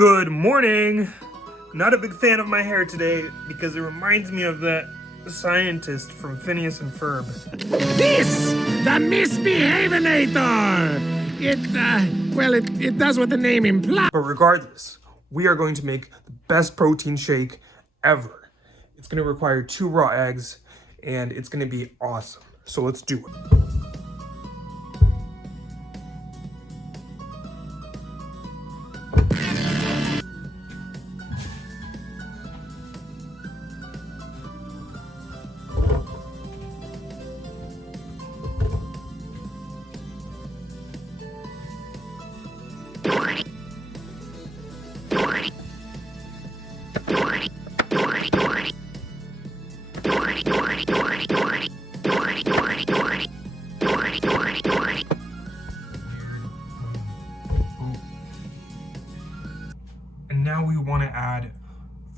Good morning! Not a big fan of my hair today because it reminds me of that scientist from Phineas and Ferb. This, the Misbehavinator! It does what the name implies. But regardless, we are going to make the best protein shake ever. It's going to require 2 raw eggs, and it's going to be awesome. So let's do it. And now we want to add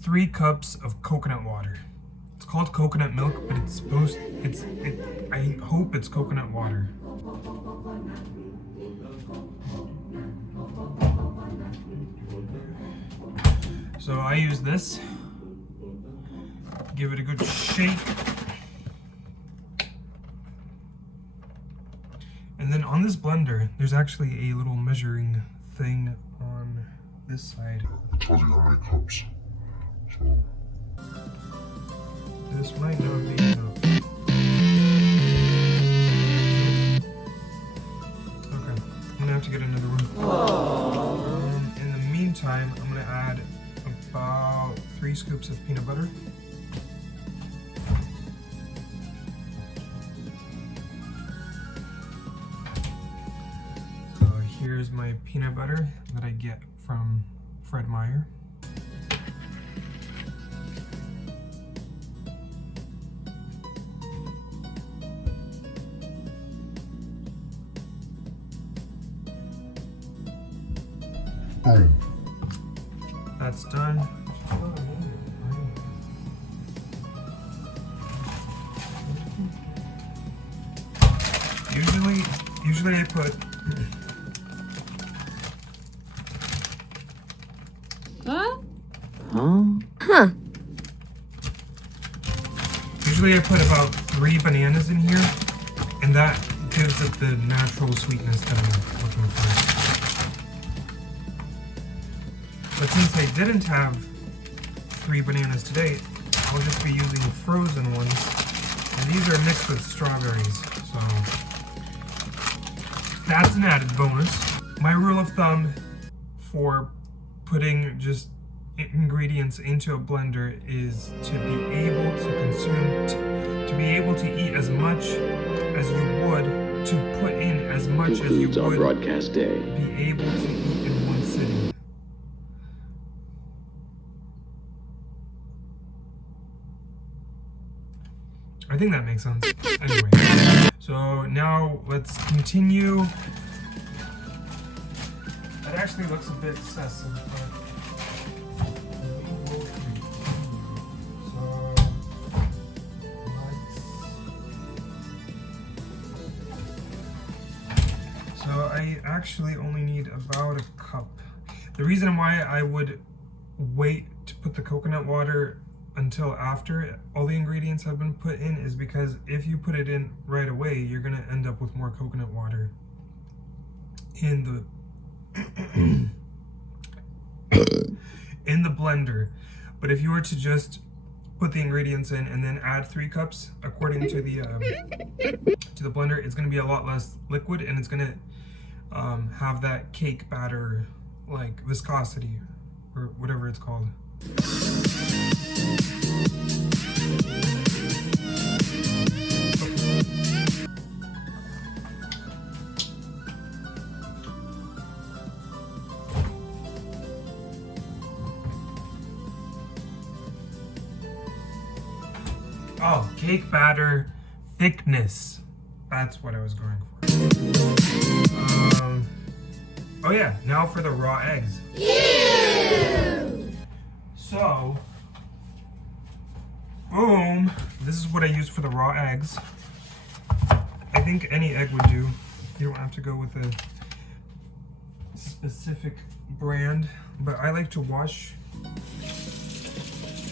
3 cups of coconut water. It's called coconut milk, but I hope it's coconut water. So I use this. Give it a good shake. And then on this blender, there's actually a little measuring thing on this side. It tells you how many cups. So this might not be enough. Okay, I'm gonna have to get another one. In the meantime, I'm gonna add about 3 scoops of peanut butter. So here's my peanut butter that I get from Fred Meyer. boom. That's done. Usually I put Usually I put about 3 bananas in here, and that gives it the natural sweetness that I'm looking for. But since I didn't have 3 bananas today, I'll just be using frozen ones. And these are mixed with strawberries, so that's an added bonus. My rule of thumb for putting just ingredients into a blender is to be able to consume, to be able to eat as much as you would, to put in as much as you would broadcast day. be able to eat in one sitting. I think that makes sense. Anyway, so now let's continue. That actually looks a bit excessive, but so I actually only need about a cup. The reason why I would wait to put the coconut water until after all the ingredients have been put in is because if you put it in right away, you're gonna end up with more coconut water in the in the blender. But if you were to just put the ingredients in and then add 3 cups according to the blender, it's gonna be a lot less liquid, and it's gonna have that cake batter like viscosity or whatever it's called. Oh, cake batter thickness. That's what I was going for. Oh yeah, now for the raw eggs. So, boom. This is what I use for the raw eggs. I think any egg would do. You don't have to go with a specific brand. but I like to wash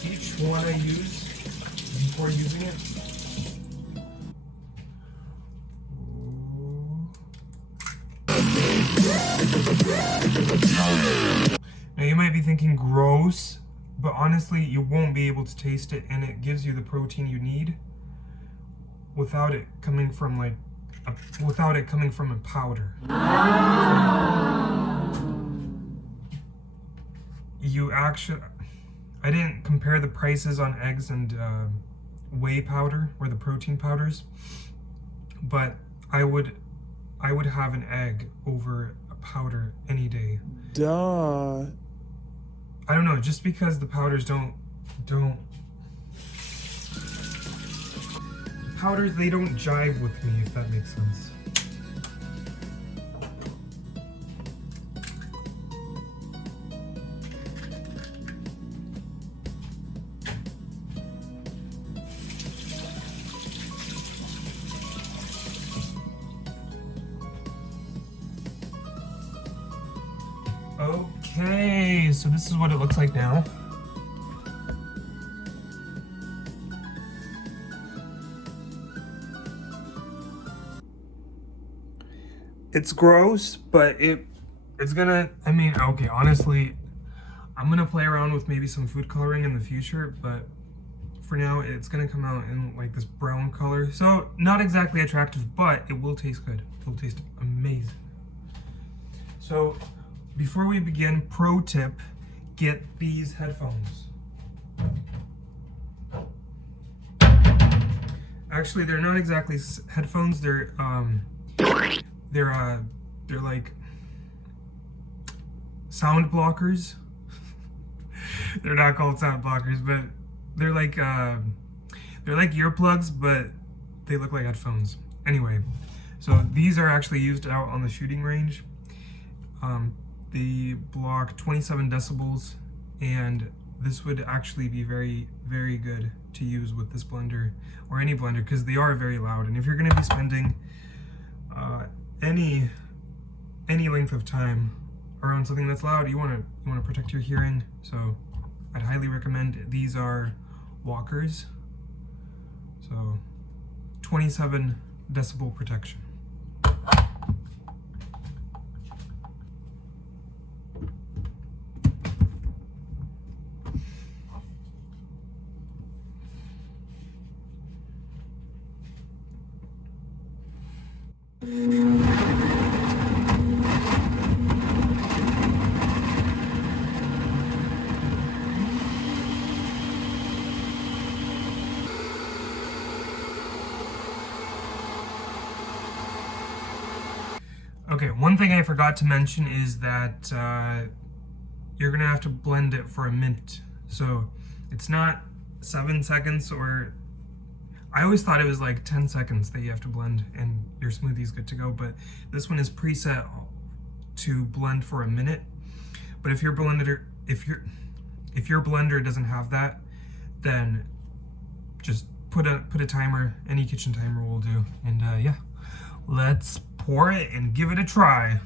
each one I use before using it. Now you might be thinking gross, but honestly you won't be able to taste it, and it gives you the protein you need without it coming from a powder. You actually, I didn't compare the prices on eggs and whey powder, or the protein powders, but I would have an egg over a powder any day. Duh. I don't know, just because the powders powders, they don't jive with me, if that makes sense. Okay, so this is what it looks like now. It's gross, but it's gonna, I mean, okay, honestly, I'm gonna play around with maybe some food coloring in the future, but for now, it's gonna come out in like this brown color. So, not exactly attractive, but it will taste good. It will taste amazing. So, before we begin, pro tip, get these headphones. Actually, they're not exactly headphones, they're like sound blockers. They're not called sound blockers, but they're like earplugs, but they look like headphones. Anyway, so these are actually used out on the shooting range. They block 27 decibels, and this would actually be very, very good to use with this blender, or any blender, because they are very loud. And if you're going to be spending any length of time around something that's loud, you want to protect your hearing. So I'd highly recommend. These are walkers, so 27 decibel protection. Okay, one thing I forgot to mention is that you're gonna have to blend it for a minute. So it's not 7 seconds, or I always thought it was like 10 seconds that you have to blend and your smoothie's good to go, but this one is preset to blend for a minute. But if your blender doesn't have that, then just put a timer. Any kitchen timer will do. And yeah, let's pour it and give it a try.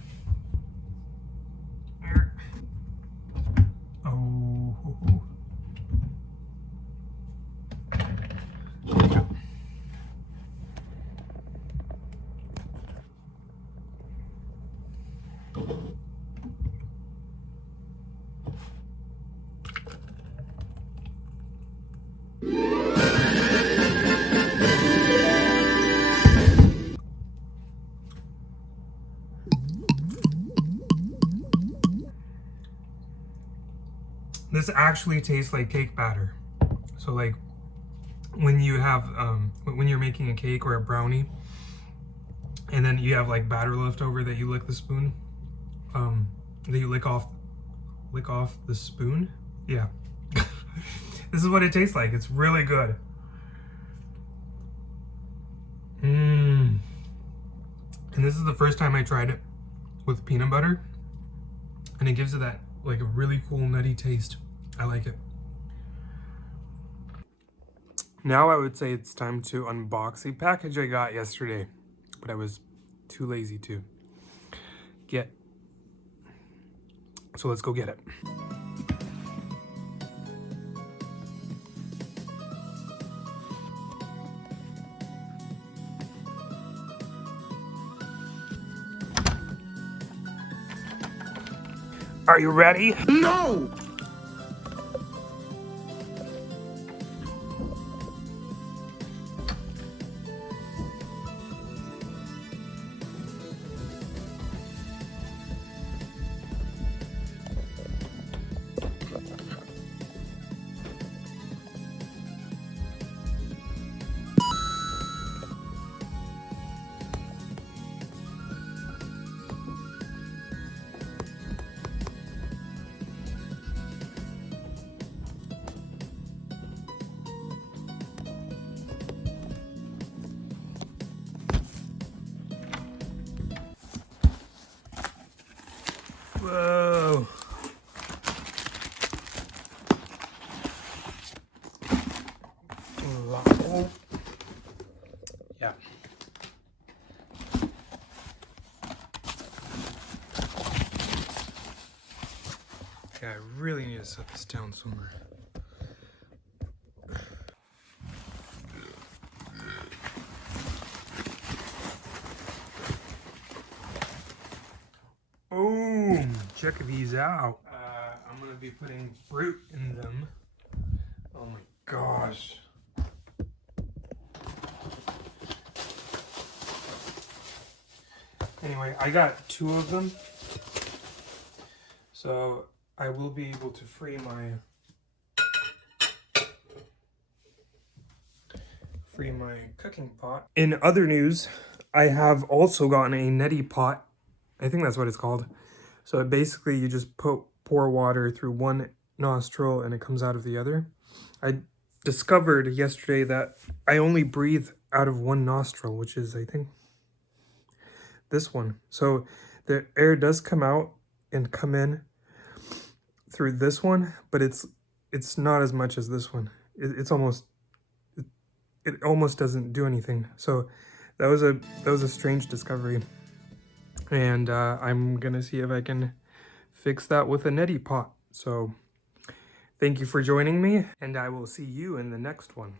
Oh. This actually tastes like cake batter. So like when you have when you're making a cake or a brownie, and then you have like batter left over that you lick the spoon, that you lick off the spoon. Yeah. This is what it tastes like. It's really good. And this is the first time I tried it with peanut butter, and it gives it that like a really cool nutty taste. I like it. Now I would say it's time to unbox a package I got yesterday, but I was too lazy to get. So let's go get it. Are you ready? No! Whoa. Yeah. Okay, I really need to set this down somewhere. Boom! Check these out. I'm gonna be putting fruit in them. Oh my gosh. Anyway, I got 2 of them. So I will be able to free my cooking pot. In other news, I have also gotten a neti pot. I think that's what it's called. So basically you just pour water through one nostril and it comes out of the other. I discovered yesterday that I only breathe out of one nostril, which is, I think, this one. So the air does come out and come in through this one, but it's not as much as this one. It almost doesn't do anything. So that was a strange discovery, and I'm gonna see if I can fix that with a neti pot. So thank you for joining me, and I will see you in the next one.